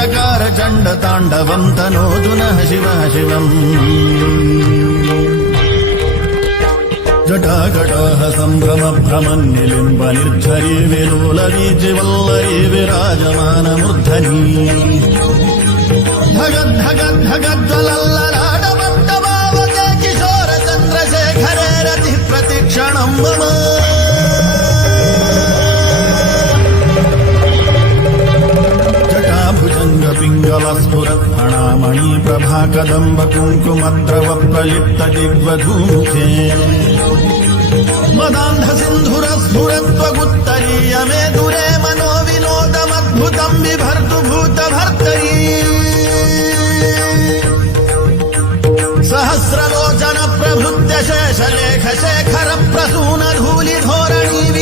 चकार चण्ड ताण्डवम् तनोतु नः शिवः शिवम् जटाकटाह सम्भ्रम भ्रमन्निलिम्ब निर्झरी विलोलवीचिवल्लरी विराजमानमूर्धनी धगद्धगद्धगज्ज्वलल्ललाटपट्टभावते किशोर चन्द्रशेखरे रतिः प्रतिक्षणम् मम जटाभुजङ्ग पिङ्गलस्फुरत्फणामणि प्रभा कदम्ब कुङ्कुमद्रव प्रलिप्त दिग्वधूमुखे मदान्ध सिन्धुरस्फुरत्वगुत्तरीय मे दुरे मनो विनोदमद्भुतम् बिभर्तु भूतभर्तरी सहस्रलोचन प्रभृत्य शेषलेख शेखर प्रसून धूलिधोर